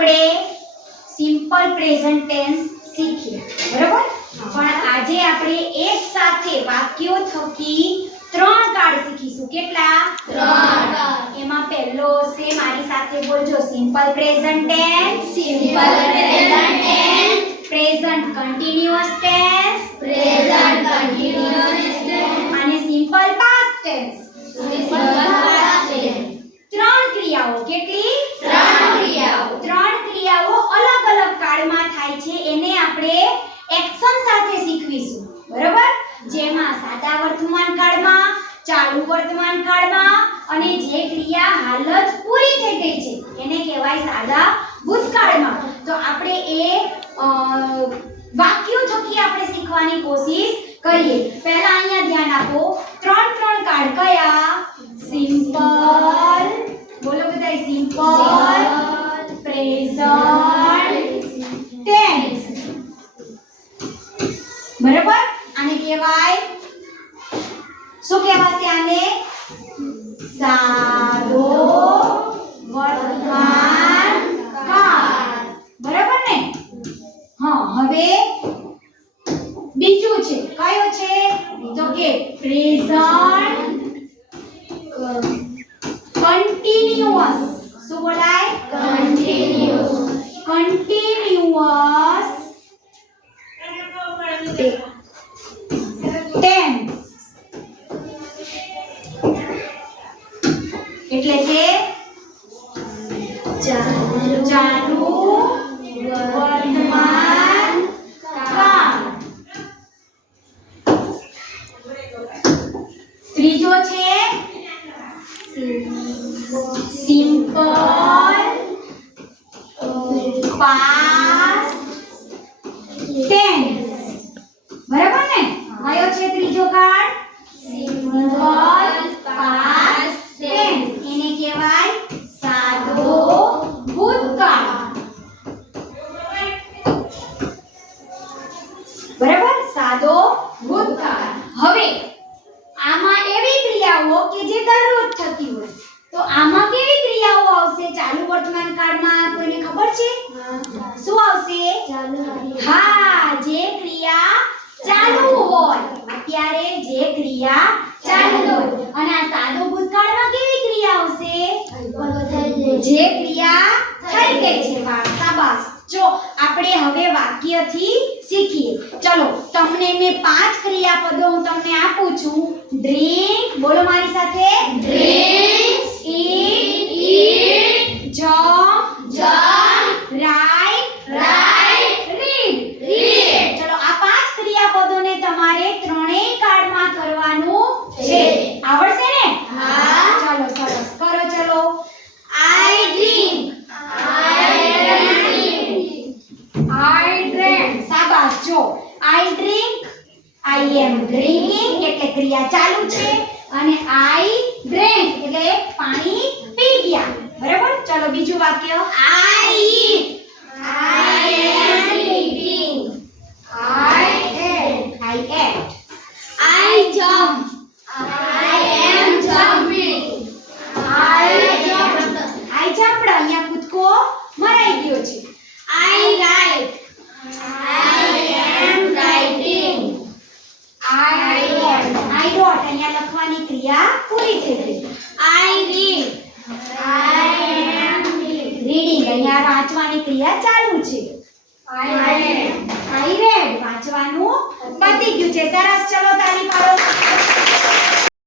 આપણે simple present tense શીખ્યા, બરાબર? પણ આજે આપણે એક સાથે વાક્યો થકી 3 કાર્ડ શીખીશું. કેટલા? 3. એમાં પહેલો છે, મારી સાથે બોલજો, simple present tense, simple present tense, present continuous tense, present continuous tense અને simple past tense. Simple past tense. 3 ક્રિયાઓ. કેટલી? 3 ક્રિયાઓ. 3 ક્રિયાઓ અલગ અલગ કાળમાં થાય છે, એને આપણે એક્શન સાથે શીખવીશું, બરાબર? જેમાં સાદા વર્તમાન કાળમાં, ચાલુ વર્તમાન કાળમાં અને જે ક્રિયા હાલ જ પૂરી થઈ ગઈ છે એને કહેવાય સાદા ભૂતકાળમાં. તો આપણે એ વાક્યો થકી આપણે શીખવાની કોશિશ કરીએ. પહેલા અહીંયા ધ્યાન આપો, 3 કાર્ડ કયા? સિમ્પલ, બોલો બધાય, સિમ્પલ પ્રેઝન્ટ ટેન્સ, બરાબર? આને કહેવાય, શું કહેવાશે આને? સાદો વર્તમાન કાળ, બરાબર ને? હા, હવે બીજું છે, કયો છે? તો કે પ્રેઝન્ટ કન્ટિન્યુઅસ. શું બોલાય? કન્ટિન્યુઅસ. કન્ટિન્યુઅસ ટેન્સ એટલે કે ચાલુ વર્તમાન કાળ. ત્રીજો છે સિમ્પલ પાસ્ટ ટેન્સ, બરાબર ને? કયો છે ત્રીજો કાર્ડ? Simple past tense. એને કહેવાય સાદો ભૂતકાળ, બરાબર? સાદો ભૂતકાળ. હવે આમાં એવી ક્રિયાઓ કે જે દરરોજ થતી હોય, તો આમાં કેવી ક્રિયાઓ આવશે ચાલુ વર્તમાન કાળમાં? કોઈને ખબર છે? શું આવશે? હા, જે ક્રિયા ચાલુ હોય, અત્યારે જે ક્રિયા ચાલુ હોય. અને આ સાદો ભૂતકાળમાં કેવી ક્રિયા આવશે? જે ક્રિયા થઈ ગઈ છે. વાહ, શાબાશ. જો આપણે હવે વાક્યથી શીખીએ. ચલો, તમને મેં 5 ક્રિયાપદો હું તમને આપું છું. ડ્રિંક, બોલો મારી સાથે, drink, eat, jump, write, read. ચલો, આ 5 ક્રિયાપદોને તમારે ત્રણેય કાળમાં કરવાનું છે. આવડશે ને? હા. ચલો, સરસ કરો. ચલો, I drink. I drank. શાબાશ. જો I drink, I am drinking એટલે ક્રિયા ચાલુ છે, અને I drank એટલે પાણી પી ગયા, બરાબર? ચલો, બીજું વાક્ય. I eat. I am eating. I ate. I ate. I jump. I am jumping. I jumped. I jumped. અહીંયા કૂદકો મરાઈ ગયો છે. I write. I am writing. I wrote. I wrote. અહીંયા લખવાની ક્રિયા પૂરી થઈ ગઈ. I read. I am reading, અહીંયા વાંચવાની ક્રિયા ચાલુ છે. I read. વાંચવાનું પતી ગયું છે. સરસ. ચલો.